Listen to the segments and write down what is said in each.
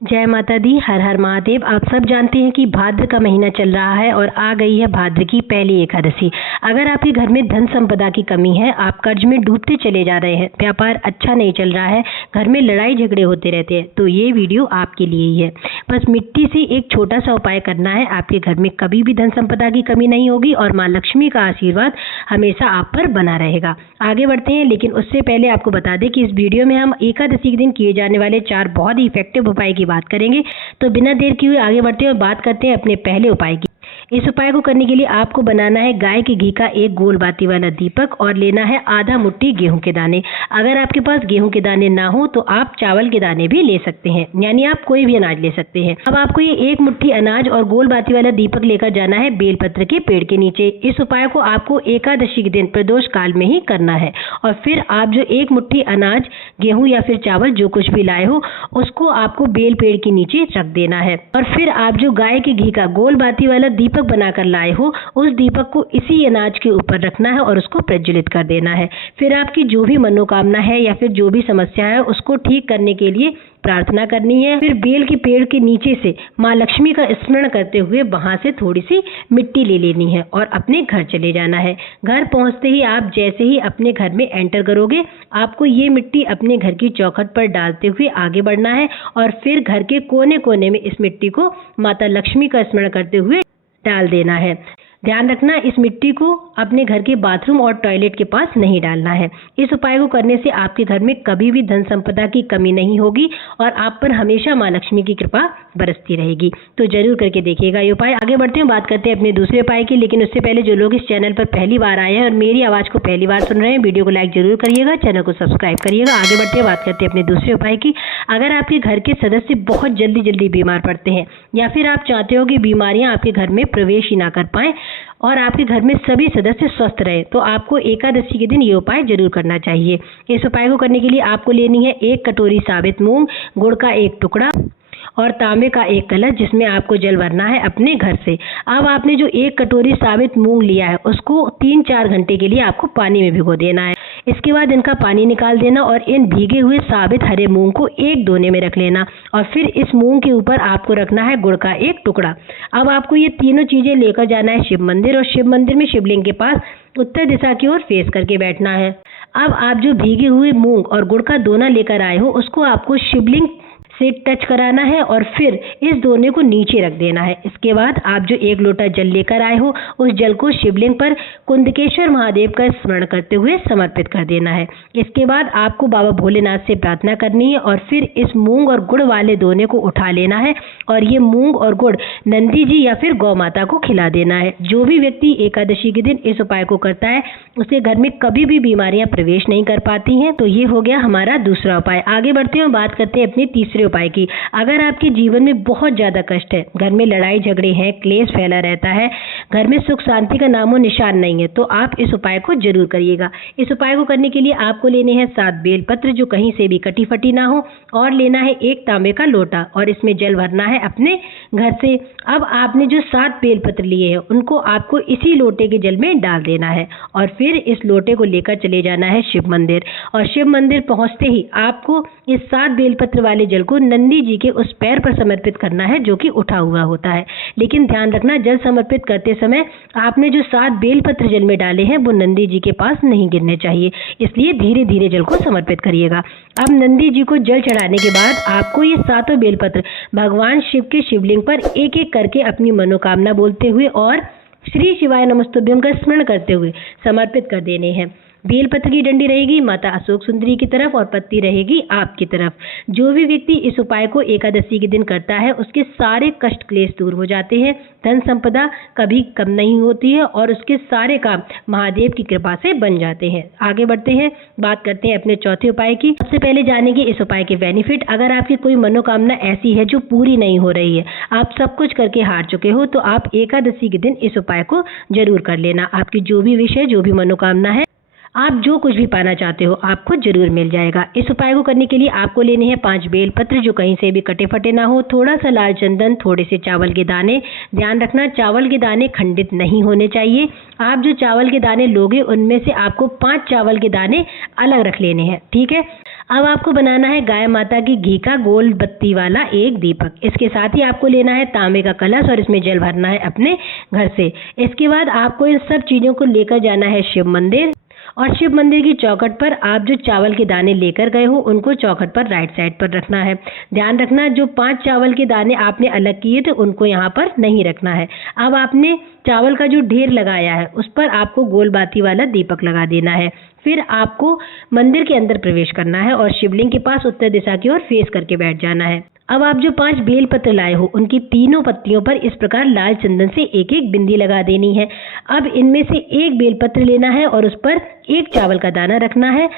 जय माता दी, हर हर महादेव। आप सब जानते हैं कि भाद्र का महीना चल रहा है और आ गई है भाद्र की पहली एकादशी। अगर आपके घर में धन संपदा की कमी है, आप कर्ज में डूबते चले जा रहे हैं, व्यापार अच्छा नहीं चल रहा है, घर में लड़ाई झगड़े होते रहते हैं, तो ये वीडियो आपके लिए ही है। बस मिट्टी से एक छोटा सा उपाय करना है, आपके घर में कभी भी धन संपदा की कमी नहीं होगी और माँ लक्ष्मी का आशीर्वाद हमेशा आप पर बना रहेगा। आगे बढ़ते हैं, लेकिन उससे पहले आपको बता दें कि इस वीडियो में हम एकादशी के दिन किए जाने वाले 4 बहुत ही इफेक्टिव उपाय की बात करेंगे। तो बिना देर किए हुए आगे बढ़ते हैं और बात करते हैं अपने पहले उपाय की। इस उपाय को करने के लिए आपको बनाना है गाय के घी का एक गोल बाती वाला दीपक और लेना है आधा मुट्ठी गेहूं के दाने। अगर आपके पास गेहूं के दाने ना हो तो आप चावल के दाने भी ले सकते हैं, यानी आप कोई भी अनाज ले सकते हैं। अब आपको ये एक मुट्ठी अनाज और गोल बाती वाला दीपक लेकर जाना है बेलपत्र के पेड़ के नीचे। इस उपाय को आपको एकादशी के दिन प्रदोष काल में ही करना है और फिर आप जो एक मुट्ठी अनाज, गेहूं या फिर चावल जो कुछ भी लाए हो उसको आपको बेल पेड़ के नीचे रख देना है और फिर आप जो गाय के घी का गोल बाती वाला दीपक बनाकर लाए हो उस दीपक को इसी अनाज के ऊपर रखना है और उसको प्रज्वलित कर देना है। फिर आपकी जो भी मनोकामना है या फिर जो भी समस्या है उसको ठीक करने के लिए प्रार्थना करनी है। फिर बेल के पेड़ के नीचे से माँ लक्ष्मी का स्मरण करते हुए वहां से थोड़ी सी मिट्टी ले लेनी है और अपने घर चले जाना है। घर पहुंचते ही आप जैसे ही अपने घर में एंटर करोगे, आपको ये मिट्टी अपने घर की चौखट पर डालते हुए आगे बढ़ना है और फिर घर के कोने कोने में इस मिट्टी को माता लक्ष्मी का स्मरण करते हुए डाल देना है। ध्यान रखना, इस मिट्टी को अपने घर के बाथरूम और टॉयलेट के पास नहीं डालना है। इस उपाय को करने से आपके घर में कभी भी धन संपदा की कमी नहीं होगी और आप पर हमेशा माँ लक्ष्मी की कृपा बरसती रहेगी। तो जरूर करके देखिएगा ये उपाय। आगे बढ़ते हैं, बात करते हैं अपने दूसरे उपाय की। लेकिन उससे पहले जो लोग इस चैनल पर पहली बार आए हैं और मेरी आवाज़ को पहली बार सुन रहे हैं, वीडियो को लाइक जरूर करिएगा, चैनल को सब्सक्राइब करिएगा। आगे बढ़ते हैं, बात करते हैं अपने दूसरे उपाय की। अगर आपके घर के सदस्य बहुत जल्दी बीमार पड़ते हैं या फिर आप चाहते हो कि बीमारियां आपके घर में प्रवेश ही ना कर पाएं और आपके घर में सभी सदस्य स्वस्थ रहे, तो आपको एकादशी के दिन ये उपाय जरूर करना चाहिए। इस उपाय को करने के लिए आपको लेनी है 1 कटोरी साबित मूंग, गुड़ का 1 टुकड़ा और तांबे का 1 कलश जिसमें आपको जल भरना है अपने घर से। अब आपने जो 1 कटोरी साबित मूंग लिया है उसको 3-4 घंटे के लिए आपको पानी में भिगो देना है। इसके बाद इनका पानी निकाल देना और इन भीगे हुए साबित हरे मूंग को एक दोने में रख लेना और फिर इस मूंग के ऊपर आपको रखना है गुड़ का 1 टुकड़ा। अब आपको ये तीनों चीजें लेकर जाना है शिव मंदिर और शिव मंदिर में शिवलिंग के पास उत्तर दिशा की ओर फेस करके बैठना है। अब आप जो भीगे हुए मूंग और गुड़ का दोना लेकर आए हो उसको आपको शिवलिंग से टच कराना है और फिर इस दोने को नीचे रख देना है। इसके बाद आप जो 1 लोटा जल लेकर आए हो उस जल को शिवलिंग पर कुंदकेश्वर महादेव का स्मरण करते हुए समर्पित कर देना है। इसके बाद आपको बाबा भोलेनाथ से प्रार्थना करनी है और फिर इस मूंग और गुड़ वाले दोने को उठा लेना है और ये मूंग और गुड़ नंदी जी या फिर गौ माता को खिला देना है। जो भी व्यक्ति एकादशी के दिन इस उपाय को करता है उसके घर में कभी भी बीमारियां प्रवेश नहीं कर पाती हैं। तो ये हो गया हमारा दूसरा उपाय। आगे बढ़ते हैं, बात करते हैं अपने तीसरे उपाय की। अगर आपके जीवन में बहुत ज्यादा कष्ट है, घर में लड़ाई झगड़े हैं, क्लेश फैला रहता है, घर में सुख शांति का नामो निशान नहीं है, तो आप इस उपाय को जरूर करिएगा। इस उपाय को करने के लिए आपको लेने हैं 7 बेलपत्र जो कहीं से भी कटी फटी ना हो और लेना है 1 तांबे का लोटा और इसमें जल भरना है अपने घर से। अब आपने जो 7 बेलपत्र लिए हैं उनको आपको इसी लोटे के जल में डाल देना है और फिर इस लोटे को लेकर चले जाना है शिव मंदिर और शिव मंदिर पहुंचते ही आपको इस 7 बेलपत्र वाले जल को नंदी जी के उस पैर पर समर्पित करना है जो कि उठा हुआ होता है। लेकिन ध्यान रखना, जल समर्पित करते समय आपने जो 7 बेलपत्र जल में डाले हैं वो नंदी जी के पास नहीं गिरने चाहिए, इसलिए धीरे धीरे जल को समर्पित करिएगा। अब नंदी जी को जल चढ़ाने के बाद आपको ये 7 बेलपत्र भगवान शिव के शिवलिंग पर एक एक करके अपनी मनोकामना बोलते हुए और श्री शिवाय नमस्तुभ्यम का स्मरण करते हुए समर्पित कर देने हैं। बेलपत्र की डंडी रहेगी माता अशोक सुंदरी की तरफ और पत्ती रहेगी आपकी तरफ। जो भी व्यक्ति इस उपाय को एकादशी के दिन करता है उसके सारे कष्ट क्लेश दूर हो जाते हैं, धन संपदा कभी कम नहीं होती है और उसके सारे काम महादेव की कृपा से बन जाते हैं। आगे बढ़ते हैं, बात करते हैं अपने चौथे उपाय की। सबसे पहले जानेंगे इस उपाय के बेनिफिट। अगर आपकी कोई मनोकामना ऐसी है जो पूरी नहीं हो रही है, आप सब कुछ करके हार चुके हो, तो आप एकादशी के दिन इस उपाय को जरूर कर लेना। आपकी जो भी विष है, जो भी मनोकामना है, आप जो कुछ भी पाना चाहते हो आपको जरूर मिल जाएगा। इस उपाय को करने के लिए आपको लेने हैं 5 बेलपत्र जो कहीं से भी कटे फटे ना हो, थोड़ा सा लाल चंदन, थोड़े से चावल के दाने। ध्यान रखना, चावल के दाने खंडित नहीं होने चाहिए। आप जो चावल के दाने लोगे उनमें से आपको 5 चावल के दाने अलग रख लेने हैं, ठीक है। अब आपको बनाना है गाय माता की घी का गोल बत्ती वाला एक दीपक। इसके साथ ही आपको लेना है तांबे का कलश और इसमें जल भरना है अपने घर से। इसके बाद आपको इन सब चीज़ों को लेकर जाना है शिव मंदिर, और शिव मंदिर की चौखट पर आप जो चावल के दाने लेकर गए हो उनको चौखट पर राइट साइड पर रखना है। ध्यान रखना, जो 5 चावल के दाने आपने अलग किए थे उनको यहाँ पर नहीं रखना है। अब आपने चावल का जो ढेर लगाया है उस पर आपको गोल बाती वाला दीपक लगा देना है। फिर आपको मंदिर के अंदर प्रवेश करना है और शिवलिंग के पास उत्तर दिशा की ओर फेस करके बैठ जाना है। अब आप जो 5 बेलपत्र लाए हो उनकी तीनों पत्तियों पर इस प्रकार लाल चंदन से एक एक बिंदी लगा देनी है। अब इनमें से एक बेलपत्र लेना है और उस पर एक चावल का दाना रखना है।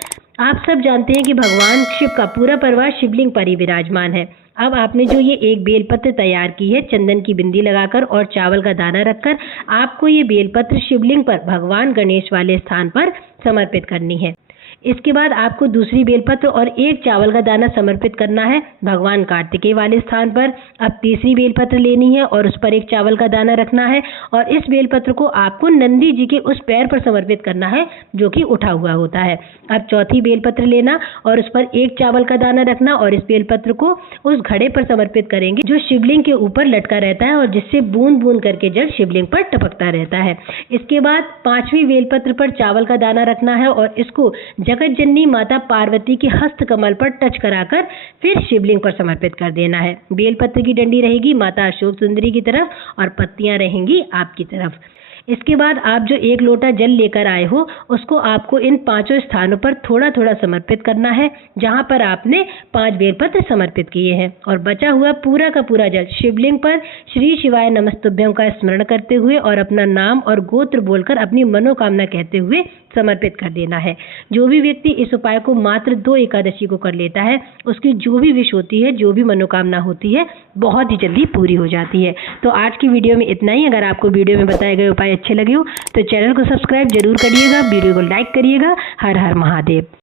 आप सब जानते हैं कि भगवान शिव का पूरा परिवार शिवलिंग पर ही विराजमान है। अब आपने जो ये एक बेलपत्र तैयार की है चंदन की बिंदी लगाकर और चावल का दाना रखकर, आपको ये बेलपत्र शिवलिंग पर भगवान गणेश वाले स्थान पर समर्पित करनी है। इसके बाद आपको दूसरी बेलपत्र और एक चावल का दाना समर्पित करना है भगवान कार्तिकेय वाले स्थान पर। अब तीसरी बेलपत्र लेनी है और उस पर एक चावल का दाना रखना है और इस बेलपत्र को आपको नंदी जी के उस पैर पर समर्पित करना है जो कि उठा हुआ होता है। अब चौथी बेलपत्र लेना और उस पर एक चावल का दाना रखना और इस बेलपत्र को उस घड़े पर समर्पित करेंगे जो शिवलिंग के ऊपर लटका रहता है और जिससे बूंद बूंद करके जल शिवलिंग पर टपकता रहता है। इसके बाद 5वीं बेलपत्र पर चावल का दाना रखना है और इसको जगत जननी माता पार्वती के हस्त कमल पर टच कराकर फिर शिवलिंग पर समर्पित कर देना है। बेलपत्र की डंडी रहेगी माता अशोक सुंदरी की तरफ और पत्तियां रहेंगी आपकी तरफ। इसके बाद आप जो 1 लोटा जल लेकर आए हो उसको आपको इन 5 स्थानों पर थोड़ा थोड़ा समर्पित करना है जहां पर आपने 5 बेलपत्र समर्पित किए हैं, और बचा हुआ पूरा का पूरा जल शिवलिंग पर श्री शिवाय नमस्तुभ्यं का स्मरण करते हुए और अपना नाम और गोत्र बोलकर अपनी मनोकामना कहते हुए समर्पित कर देना है। जो भी व्यक्ति इस उपाय को मात्र 2 एकादशी को कर लेता है उसकी जो भी विश होती है, जो भी मनोकामना होती है, बहुत ही जल्दी पूरी हो जाती है। तो आज की वीडियो में इतना ही। अगर आपको वीडियो में बताए गए उपाय अच्छे लगे हो तो चैनल को सब्सक्राइब जरूर करिएगा, वीडियो को लाइक करिएगा। हर हर महादेव।